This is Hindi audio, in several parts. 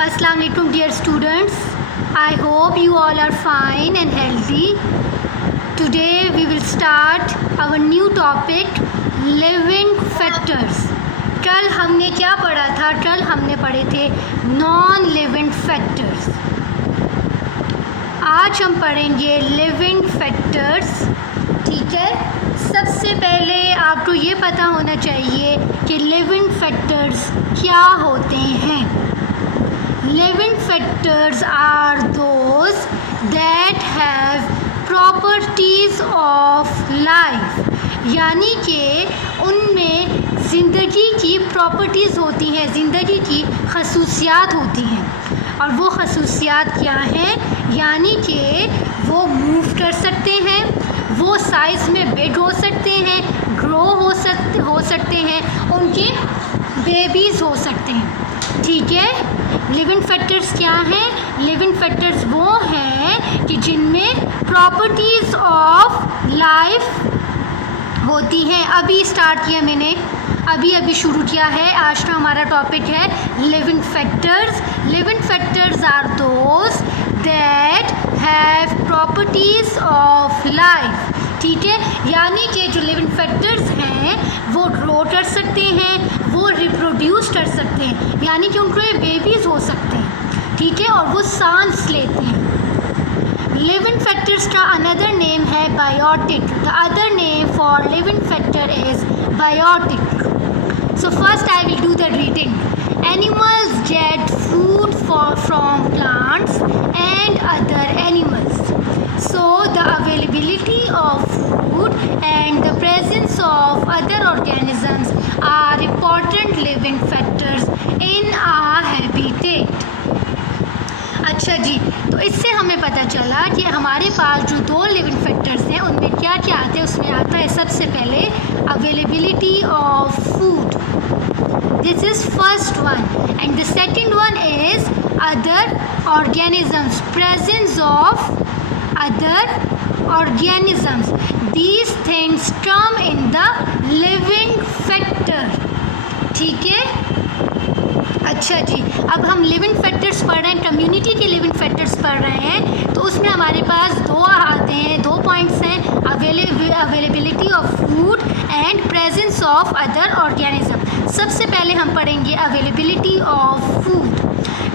Assalamu alaikum dear students. I hope you all are fine and healthy. Today we will start our new topic living factors. कल हमने क्या पढ़ा था? कल हमने पढ़े थे नॉन लिविंग फैक्टर्स. आज हम पढ़ेंगे लिविंग फैक्टर्स. ठीक है, सबसे पहले आपको ये पता होना चाहिए कि लिविंग फैक्टर्स क्या होते हैं. Living factors are those that have properties of life, यानी कि उनमें ज़िंदगी की प्रॉपर्टीज़ होती हैं, ज़िंदगी की खसूसियात होती हैं. और वो खसूसियात क्या हैं? यानी कि वो मूव कर सकते हैं, वो साइज़ में बिग हो सकते हैं, ग्रो हो सकते हैं, उनके बेबीज़ हो सकते हैं. ठीक है, लिविंग फैक्टर्स क्या हैं? लिविंग फैक्टर्स वो हैं कि जिनमें प्रॉपर्टीज़ ऑफ लाइफ होती हैं. अभी स्टार्ट किया मैंने, अभी शुरू किया है. आज का हमारा टॉपिक है living factors. Living factors are those that have properties of life. ठीक है, यानी कि जो लिविंग फैक्टर्स हैं वो ग्रो कर सकते हैं, वो रिप्रोड्यूस कर सकते हैं, यानी कि उनको बेबीज़ हो सकते हैं. ठीक है, और वो सांस लेते हैं. लिविंग फैक्टर्स का अनदर नेम है biotic. The other name for living factor is biotic. So first I will do the reading. Animals get food from plants and other animals. So the availability of food and the presence of other organisms are important living factors in our habitat. अच्छा जी, तो इससे हमें पता चला कि हमारे पास जो दो लिविंग फैक्टर्स हैं उनमें क्या क्या आते हैं. उसमें आता है सबसे पहले availability of food. This is first one, and the second one is other organisms, presence of other organisms. These things come in the living factor. ठीक है, अच्छा जी, अब हम लिविंग फैक्टर्स पढ़ रहे हैं, कम्युनिटी के लिविंग फैक्टर्स पढ़ रहे हैं. तो उसमें हमारे पास दो आते हैं, दो पॉइंट्स हैं, availability of food and presence of other organism. सबसे पहले हम पढ़ेंगे availability of food.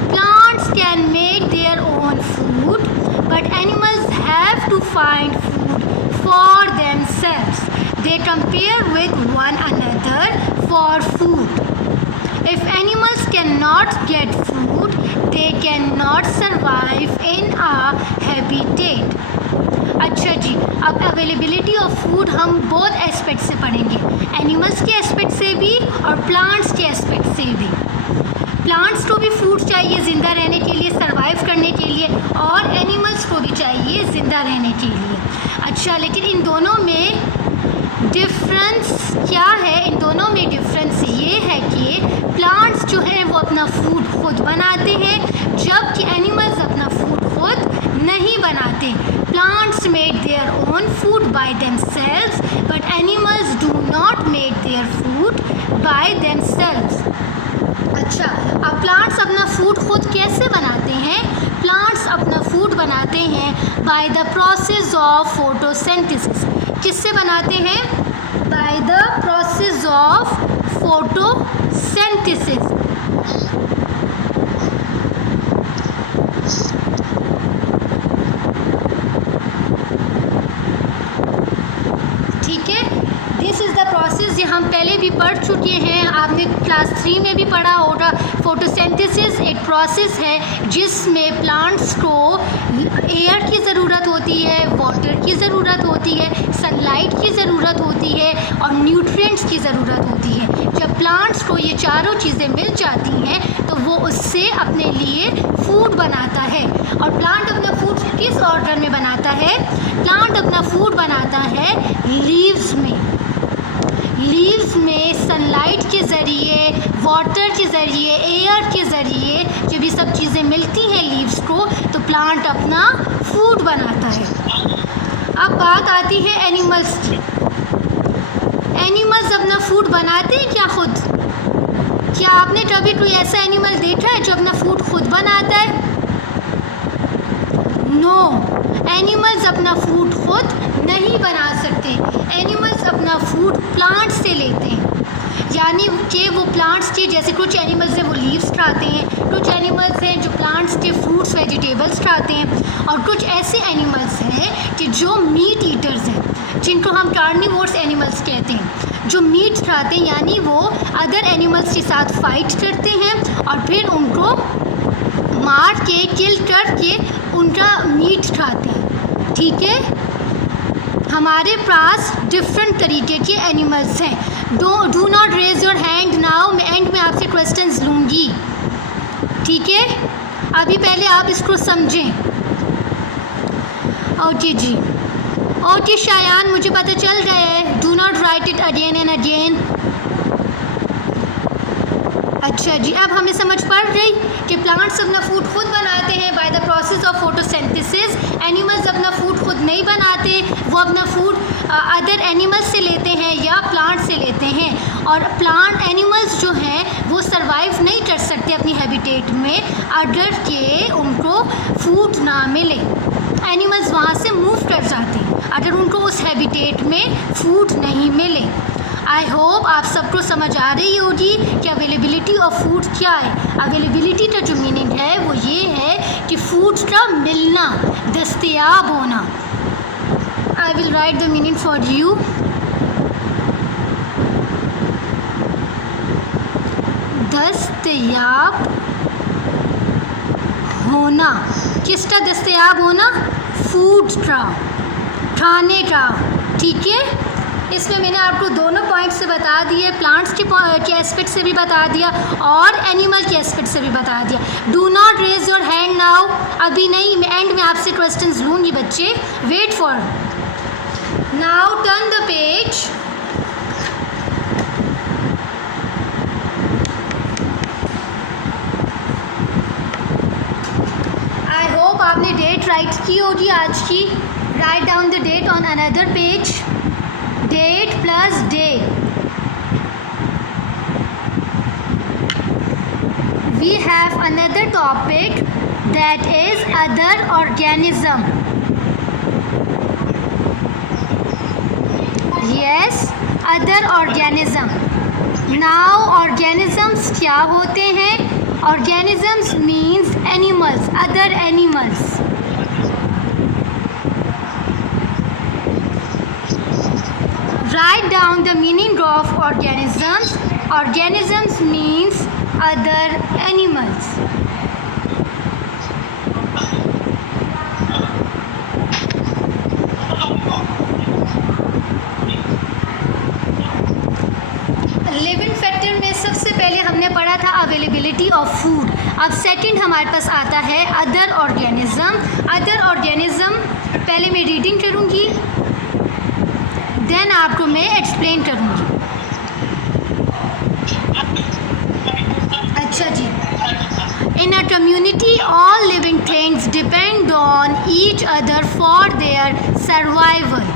Plants can make their own food but animals have to find food for themselves. They compare with one another for food. If animals cannot get food, they cannot survive in a habitat. अच्छा जी, अब अवेलेबिलिटी ऑफ फूड हम बोथ एस्पेक्ट से पढ़ेंगे, एनिमल्स के एस्पेक्ट से भी और प्लांट्स के एस्पेक्ट से भी. प्लांट्स को भी फूड चाहिए ज़िंदा रहने के लिए, सरवाइव करने के लिए, और एनिमल्स को भी चाहिए ज़िंदा रहने के लिए. अच्छा, लेकिन इन दोनों में डिफरेंस क्या है? इन दोनों में डिफरेंस ये है कि प्लांट्स जो हैं वो अपना फूड खुद बनाते हैं, जबकि एनिमल्स अपना फूड खुद नहीं बनाते. Plants make their own food by themselves but animals do not make their food by themselves. अच्छा, अब प्लांट्स अपना फूड खुद कैसे बनाते हैं? प्लांट्स अपना फूड बनाते हैं by the process of photosynthesis. किससे बनाते हैं? By the process of photosynthesis. ठीक है, दिस इज़ द प्रोसेस. ये हम पहले भी पढ़ चुके हैं, आपने क्लास 3 में भी पढ़ा होगा. फोटोसिंथेसिस एक प्रोसेस है जिसमें प्लांट्स को एयर की ज़रूरत होती है, वाटर की ज़रूरत होती है, सनलाइट की ज़रूरत होती है और न्यूट्रिएंट्स की ज़रूरत होती है. जब प्लांट्स को ये चारों चीज़ें मिल जाती हैं तो वो उससे अपने लिए फूड बनाता है. और प्लांट अपना फूड किस ऑर्डर में बनाता है? प्लांट अपना फूड बनाता है लीव्स में. लीव्स में सनलाइट के ज़रिए, वाटर के ज़रिए, एयर के ज़रिए जब ये सब चीज़ें मिलती हैं लीव्स को तो प्लांट अपना फूड बनाता है. अब बात आती है एनिमल्स की. एनिमल्स अपना फूड बनाते हैं क्या खुद? क्या आपने कभी कोई ऐसा एनिमल देखा है जो अपना फूड खुद बनाता है? नो, एनिमल्स अपना फूड खुद नहीं बना सकते। एनिमल्स अपना फूड प्लांट से लेते हैं, यानी कि वो प्लांट्स के, जैसे कुछ एनिमल्स हैं वो लीव्स खाते हैं, कुछ एनिमल्स हैं जो प्लांट्स के फ्रूट्स वेजिटेबल्स खाते हैं, और कुछ ऐसे एनिमल्स हैं कि जो मीट ईटर्स हैं, जिनको हम कार्निवोर्स एनिमल्स कहते हैं, जो मीट खाते हैं, यानी वो अदर एनिमल्स के साथ फाइट करते हैं और फिर उनको मार के, किल करके उनका मीट खाते हैं। ठीक है, हमारे पास डिफरेंट तरीके के एनिमल्स हैं। Do not raise your hand now, मैं एंड में आपसे क्वेश्चंस लूँगी। ठीक है, अभी पहले आप इसको समझें। ओके जी, ओके शायान, मुझे पता चल गया है। Do not right it again and again. अच्छा जी, अब हमें समझ पड़ गई कि प्लांट्स अपना फूड खुद बनाते हैं by the process of photosynthesis. Animals अपना फूड खुद नहीं बनाते, वो अपना फूड अदर एनिमल्स से लेते हैं या प्लांट से लेते हैं। और प्लांट एनिमल्स जो हैं वो सरवाइव नहीं कर सकते अपनी हैबिटेट में अगर के उनको फूड ना मिले। एनिमल्स वहाँ से मूव कर जाते हैं अगर उनको उस हैबिटेट में फूड नहीं मिले। आई होप आप सबको समझ आ रही होगी कि अवेलेबिलिटी ऑफ फूड क्या है। अवेलेबिलिटी का जो मीनिंग है वो ये है कि फूड का मिलना, दस्तयाब होना। I will write the meaning for you. दस्तयाब होना, किसका दस्तयाब होना? फूड का, खाने का। ठीक है, इसमें मैंने आपको दोनों पॉइंट से बता दिए, प्लांट्स के एस्पेक्ट से भी बता दिया और एनिमल के एस्पेक्ट से भी बता दिया। Do not raise your hand now, अभी नहीं, मैं एंड में आपसे क्वेश्चंस लूँगी बच्चे, wait for. Now turn the page. I hope आपने डेट राइट की होगी आज की। Write down the date on another page. Date plus day. We have another topic that is other organism. Yes, other organism. Now organisms क्या होते हैं? Organisms means animals, other animals. Write down the meaning of organisms. Organisms means other animals. Living factor में सबसे पहले हमने पढ़ा था अवेलेबिलिटी ऑफ फूड। अब सेकंड हमारे पास आता है अदर ऑर्गेनिज्म। अदर ऑर्गेनिज्म पहले मैं रीडिंग करूँगी, देन आपको मैं एक्सप्लेन करूँगी। अच्छा जी, in a community all living things depend on each other for their survival.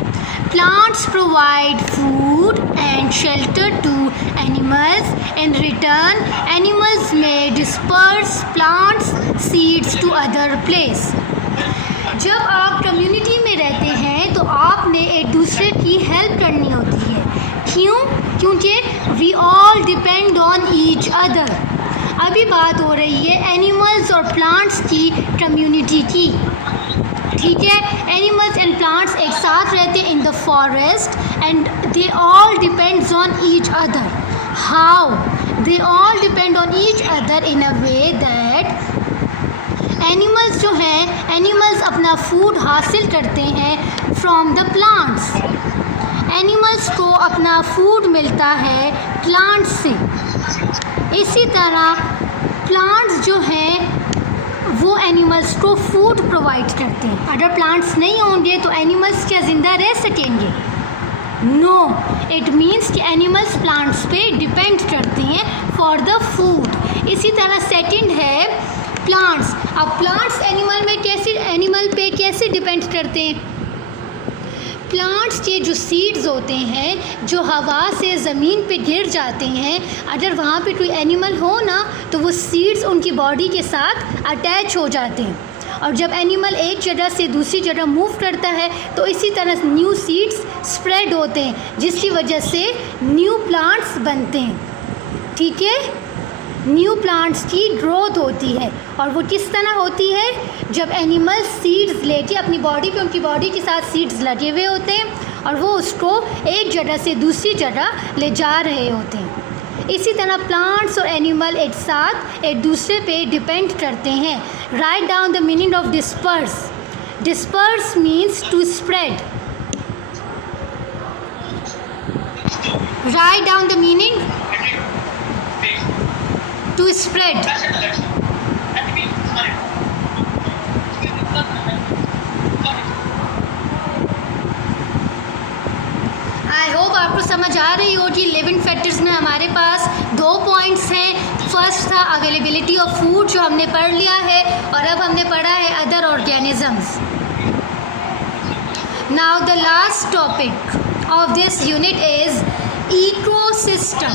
Plants provide food and shelter to animals. In return, animals may disperse plants seeds to other place. जब आप कम्युनिटी में रहते हैं तो आपने एक दूसरे की हेल्प करनी होती है। क्यों? क्योंकि we all depend on each other. अभी बात हो रही है एनिमल्स और प्लांट्स की कम्युनिटी की। ठीक है, एनिमल्स एंड प्लांट्स एक साथ रहते हैं in the forest and they all depends on each other. How? They all depend on each other in a way that animals जो हैं, एनिमल्स अपना फूड हासिल करते हैं फ्रॉम द प्लांट्स। एनिमल्स को अपना फूड मिलता है प्लांट्स से। इसी तरह प्लांट्स जो हैं वो एनिमल्स को फूड प्रोवाइड करते हैं। अगर प्लांट्स नहीं होंगे तो एनिमल्स क्या ज़िंदा रह सकेंगे? नो, इट मीन्स कि एनिमल्स प्लांट्स पे डिपेंड करते हैं फॉर द फूड। इसी तरह सेकंड है प्लांट्स। अब प्लांट्स एनिमल पे कैसे डिपेंड करते हैं? प्लांट्स के जो सीड्स होते हैं जो हवा से ज़मीन पे गिर जाते हैं, अगर वहाँ पे कोई एनिमल हो ना तो वो सीड्स उनकी बॉडी के साथ अटैच हो जाते हैं, और जब एनिमल एक जगह से दूसरी जगह मूव करता है तो इसी तरह न्यू सीड्स स्प्रेड होते हैं, जिसकी वजह से न्यू प्लांट्स बनते हैं। ठीक है, न्यू प्लांट्स की ग्रोथ होती है। और वो किस तरह होती है? जब एनिमल सीड्स लेके अपनी बॉडी पे, उनकी बॉडी के साथ सीड्स लगे हुए होते हैं और वो उसको एक जगह से दूसरी जगह ले जा रहे होते हैं। इसी तरह प्लांट्स और एनिमल एक साथ एक दूसरे पे डिपेंड करते हैं। Write down the meaning of disperse. Disperse means to spread. Write down the meaning to spread. I hope आपको समझ आ रही होगी। लिविंग फैक्टर्स में हमारे पास 2 पॉइंट्स हैं। फर्स्ट था अवेलेबिलिटी ऑफ फूड, जो हमने पढ़ लिया है, और अब हमने पढ़ा है other organisms. Now the last topic of this unit is ecosystem.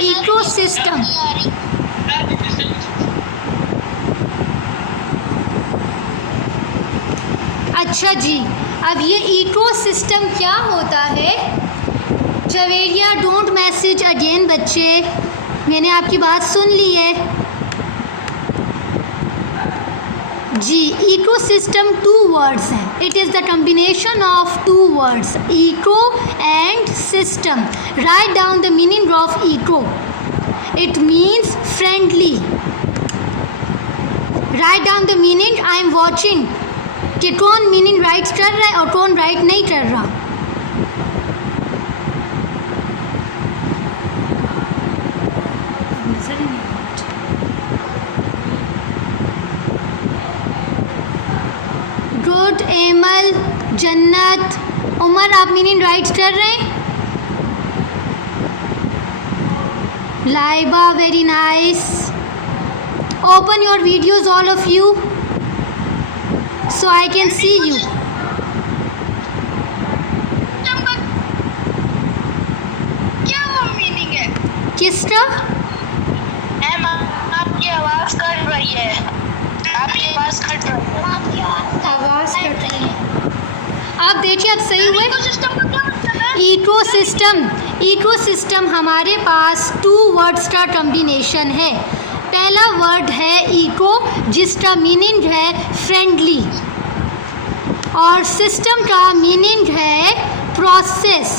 Ecosystem. अच्छा जी, अब ये इकोसिस्टम क्या होता है? जवेरिया डोंट मैसेज अगेन बच्चे, मैंने आपकी बात सुन ली है जी। इकोसिस्टम 2 वर्ड्स हैं। It is the combination of 2 words, eco and system. Write down the meaning of eco. It means friendly. Write down the meaning. I am watching कि कौन मीनिंग राइट कर रहा है और कौन राइट नहीं कर रहा। गुड। एमल, जन्नत, उमर, आप मीनिंग राइट कर रहे हैं। Laiba, very nice. Open your videos all of you so I can see you. क्या वो मीनिंग है? किसका? आपकी आवाज़ कट रही है। आपकी आवाज़ कट रही है। आवाज़ कट रही है। आप देखिए, अब सही हुए। इकोसिस्टम का क्या मतलब है? इकोसिस्टम। इकोसिस्टम हमारे पास 2 वर्ड्स का कॉम्बिनेशन है। पहला वर्ड है इको, जिसका मीनिंग है फ्रेंडली, और सिस्टम का मीनिंग है प्रोसेस।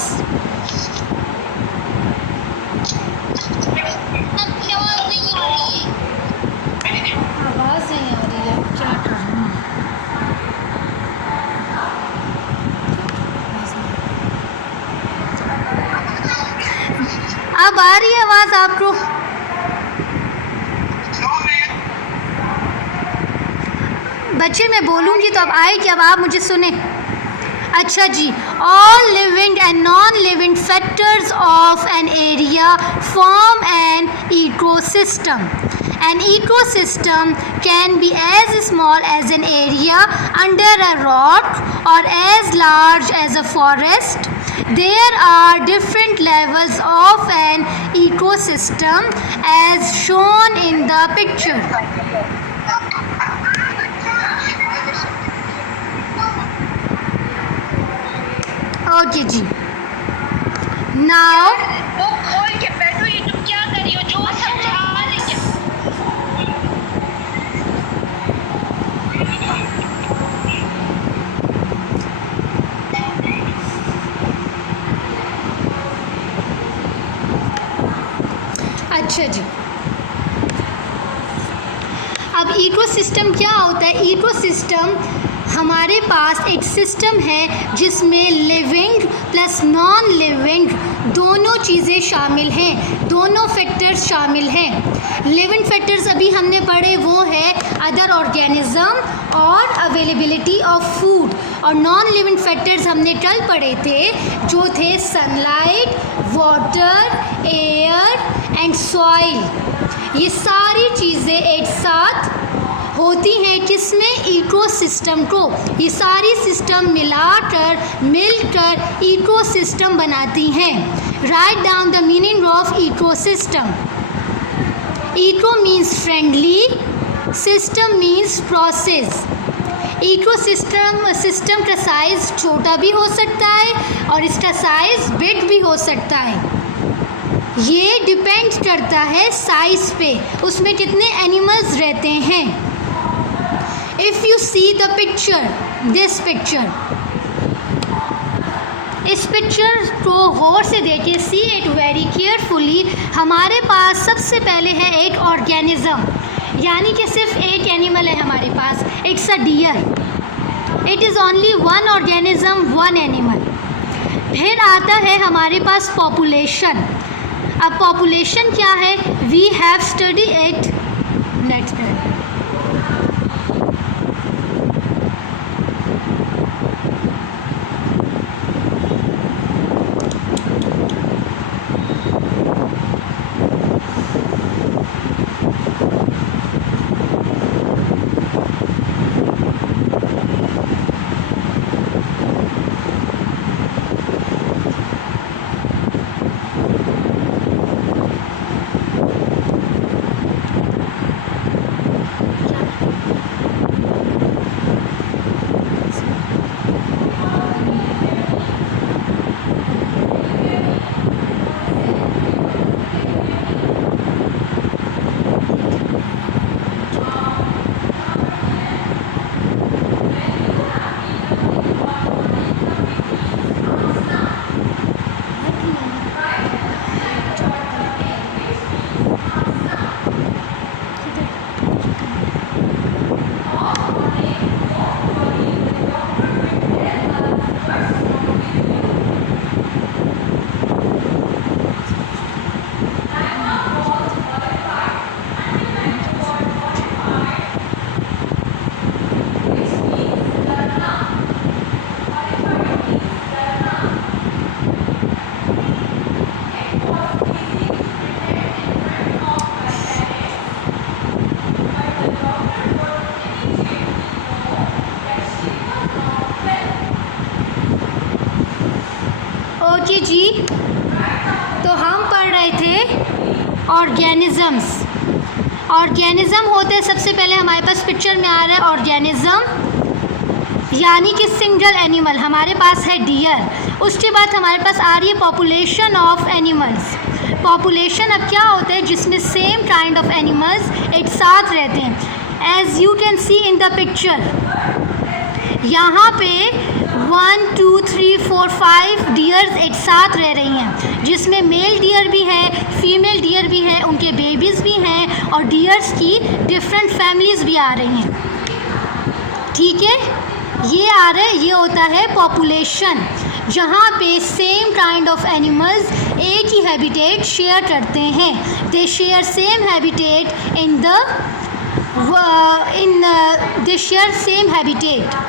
आवाज़ नहीं आ रही है। आवाज़ नहीं आ रही है, क्या करना? अब आ रही है आवाज़ आपको? बच्चे मैं बोलूँगी तो अब आएगी, अब आप मुझे सुने। अच्छा जी, all living and non living factors of an area form an ecosystem. An ecosystem can be as small as an area under a rock or as large as a forest. There are different levels of an ecosystem as shown in the picture. Okay जी, नाउ वो खोल के बैठो, ये तुम क्या कर रही हो? जो समझा लेंगे। अच्छा जी, अब इकोसिस्टम क्या होता है? इकोसिस्टम हमारे पास एक सिस्टम है जिसमें लिविंग प्लस नॉन लिविंग दोनों चीज़ें शामिल हैं, दोनों फैक्टर्स शामिल हैं। लिविंग फैक्टर्स अभी हमने पढ़े, वो है अदर ऑर्गेनिज्म और अवेलेबिलिटी ऑफ फूड, और नॉन लिविंग फैक्टर्स हमने कल पढ़े थे, जो थे sunlight, water, air and soil. ये सारी चीज़ें एक साथ होती हैं किसमें, इकोसिस्टम को। ये सारी सिस्टम मिलाकर मिलकर इकोसिस्टम बनाती हैं। Write down the meaning of ecosystem. Eco means friendly, system means process. System का साइज़ छोटा भी हो सकता है और इसका साइज़ बिग भी हो सकता है। ये डिपेंड करता है साइज़ पे, उसमें कितने एनिमल्स रहते हैं। If you see the picture, this picture, इस पिक्चर को गौर से देखिए, सी इट वेरी केयरफुली। हमारे पास सबसे पहले है एक ऑर्गेनिज्म, यानी कि सिर्फ एक एनिमल है हमारे पास, it's a deer. It is only one organism, one animal. फिर आता है हमारे पास पॉपुलेशन। अब पॉपुलेशन क्या है, we have study it next. Okay जी, तो हम पढ़ रहे थे ऑर्गेनिजम्स। ऑर्गेनिज्म होते हैं, सबसे पहले हमारे पास पिक्चर में आ रहा है ऑर्गेनिज्म, यानी कि सिंगल एनिमल। हमारे पास है डियर। उसके बाद हमारे पास आ रही है पॉपुलेशन ऑफ एनिमल्स। पॉपुलेशन अब क्या होता है, जिसमें सेम काइंड ऑफ एनिमल्स एक साथ रहते हैं। As you can see in the picture, यहाँ पे 1 2 3 4 5 डियर्स एक साथ रह रही हैं, जिसमें मेल डियर भी है, फीमेल डियर भी है, उनके बेबीज़ भी हैं और डियर्स की डिफरेंट फैमिलीज़ भी आ रही हैं। ठीक है, ये आ रहा है, ये होता है पॉपुलेशन, जहाँ पे सेम काइंड ऑफ एनिमल्स एक ही हैबिटेट शेयर करते हैं। They share same habitat in the they share same habitat.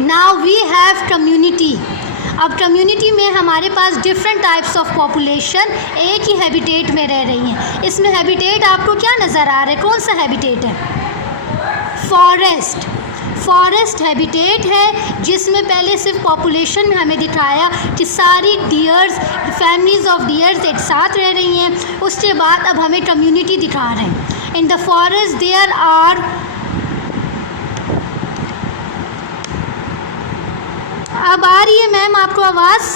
Now we have community. अब कम्युनिटी में हमारे पास डिफरेंट टाइप्स ऑफ पॉपुलेशन एक ही हैबिटेट में रह रही हैं। इसमें हैबिटेट आपको क्या नज़र आ रहा है, कौन सा हैबिटेट है? फॉरेस्ट। फॉरेस्ट हैबिटेट है, जिसमें पहले सिर्फ पॉपुलेशन में हमें दिखाया कि सारी डियर्स, फैमिलीज़ ऑफ डियर्स एक साथ रह रही हैं। उसके बाद अब हमें कम्युनिटी दिखा रहे हैं। In the forest there are, अब आ रही है मैम आपको आवाज़?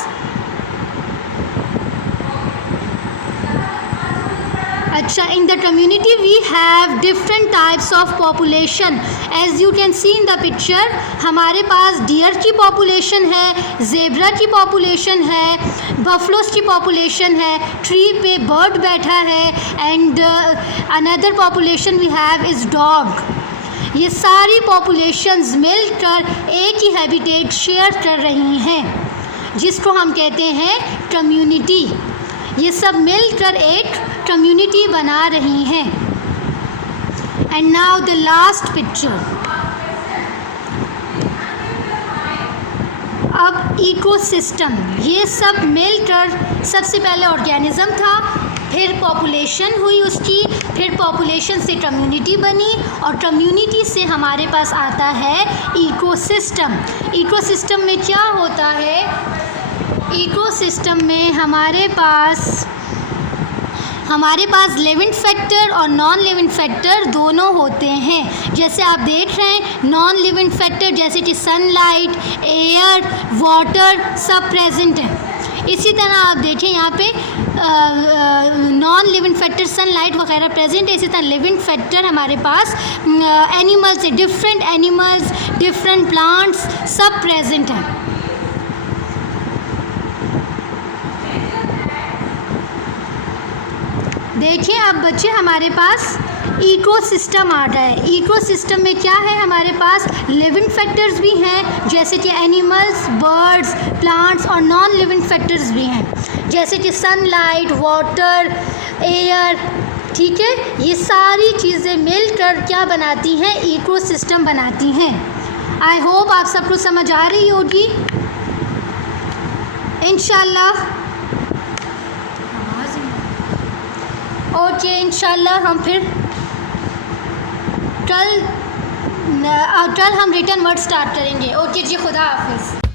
अच्छा, in the community we have different types of population. As you can see in the picture, हमारे पास डियर की पॉपुलेशन है, जेब्रा की पॉपुलेशन है, बफलोस की पॉपुलेशन है, ट्री पे बर्ड बैठा है, and another population we have is dog. ये सारी पॉपुलेशंस मिलकर एक ही हैबिटेट शेयर कर रही हैं, जिसको हम कहते हैं कम्युनिटी। ये सब मिलकर एक कम्युनिटी बना रही हैं। And now the last picture. अब इकोसिस्टम, ये सब मिलकर, सबसे पहले ऑर्गेनिज्म था, फिर पॉपुलेशन हुई उसकी, फिर पॉपुलेशन से कम्युनिटी बनी और कम्युनिटी से हमारे पास आता है इकोसिस्टम। इकोसिस्टम में क्या होता है? इकोसिस्टम में हमारे पास लिविंग फैक्टर और नॉन लिविंग फैक्टर दोनों होते हैं। जैसे आप देख रहे हैं नॉन लिविंग फैक्टर जैसे कि सनलाइट, एयर, वाटर सब प्रेजेंट हैं। इसी तरह आप देखें यहाँ पे नॉन लिविंग फैक्टर सनलाइट वगैरह प्रेजेंट है। इसी तरह लिविंग फैक्टर हमारे पास एनिमल्स है, डिफरेंट एनिमल्स, डिफरेंट प्लांट्स सब प्रेजेंट हैं। देखिए अब बच्चे हमारे पास इकोसिस्टम आ रहा है। इकोसिस्टम में क्या है? हमारे पास लिविंग फैक्टर्स भी हैं जैसे कि एनिमल्स, बर्ड्स, प्लांट्स और नॉन लिविंग फैक्टर्स भी हैं जैसे कि सनलाइट, वाटर, एयर। ठीक है, ये सारी चीज़ें मिलकर क्या बनाती हैं? इकोसिस्टम बनाती हैं। आई होप आप सबको समझ आ रही होगी इंशाल्लाह। ओके, इंशाल्लाह हम फिर कल हम रिटर्न वर्ड स्टार्ट करेंगे। ओके जी, खुदा हाफिज़।